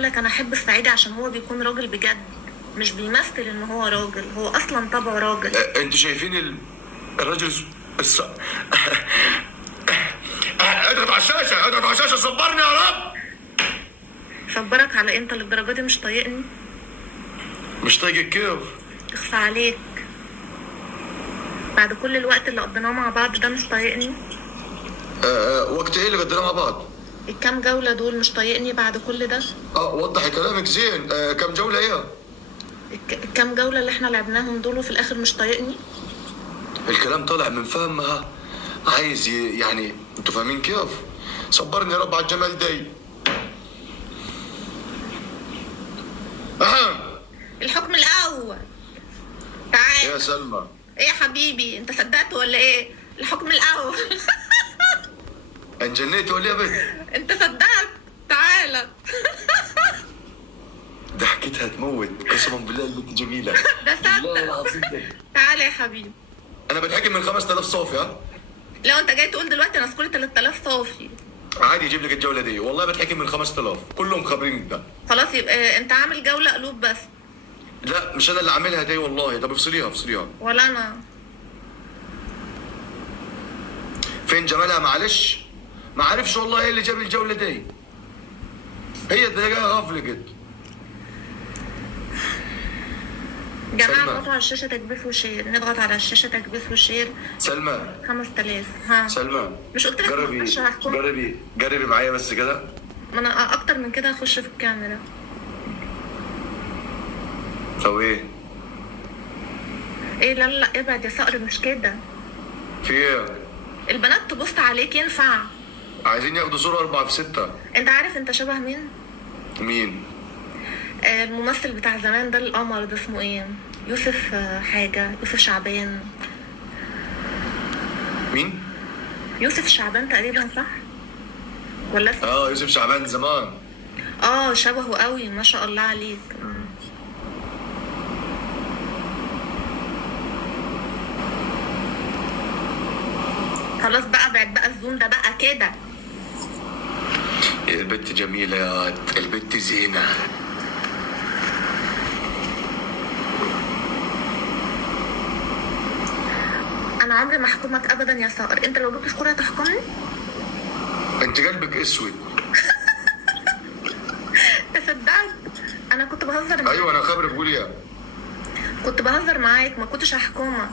اقول لك انا احب الصعيدي عشان هو بيكون راجل بجد، مش بيمثل ان هو راجل، هو اصلا طبعه راجل. انتوا شايفين الراجل اضغط على الشاشه، اضغط على الشاشه، صبرني يا رب. صبرك على انت للدرجه دي مش طايقني؟ مش طايقك كيف؟ اخفى عليك، بعد كل الوقت اللي قضيناه مع بعض ده مش طايقني؟ وقت ايه اللي قضيناه مع بعض؟ الكام جوله دول مش طايقني بعد كل ده؟ وضحي كلامك زين. كم جوله ايه؟ الكام جوله اللي احنا لعبناهم دول وفي الاخر مش طايقني؟ الكلام طالع من فهمها، عايز يعني انتوا فاهمين كيف؟ صبرني يا رب على الجمال دي. الحكم الاول. تعال يا سلمى. ايه يا حبيبي، انت صدقت ولا ايه؟ الحكم الاول. انجنيت ولا يا بنت؟ انت صدقت؟ تعالى. ضحكتها تموت، قسما بالله البنت جميله. ده والله صدق. العظيم. تعالى يا حبيبي. انا بتحكم من 5000 صافي. لو انت جاي تقول دلوقتي انا سكولي 3000 صافي، عادي يجيب لك الجوله دي، والله بتحكم من 5000 كلهم خابرين ده. خلاص يبقى انت عامل جوله قلوب بس. لا مش انا اللي عاملها دي والله، ده بفصليها افصليها. ولا انا. فين جمالها؟ معلش ما عارفش والله ايه اللي جاب الجوله دي، هي تلاقيها غفلت. جماعه سلمى. اضغطوا على الشاشه تكبيس وشير، نضغط على الشاشه تكبيس وشير. سلمى. 5000. ها سلمى مش قلت لك جربي ما هحكم؟ جربي معايا بس كده. ما انا اكتر من كده هخش في الكاميرا. طب ايه؟ ايه؟ لا لا ابعد يا صقر، مش كده. في ايه؟ البنات تبص عليك ينفع؟ عايزين ياخدوا صوره 4 في 6. انت عارف انت شبه مين؟ مين؟ الممثل بتاع زمان ده القمر ده اسمه ايه؟ يوسف حاجة، يوسف شعبان. مين؟ يوسف شعبان تقريبا، صح؟ ولا يوسف شعبان زمان. شبهه قوي ما شاء الله عليك. خلاص بقى ابعد بقى الزوم ده بقى كده. البت جميله يا البت زينه. انا عمري ما احكمك ابدا يا صقر، انت لو جبت سكور هتحكمني؟ انت قلبك اسود. تصدقت انا كنت بهزر معاك. ايوه انا خبرك، قولي يا. كنت بهزر معاك، ما كنتش هحكمك.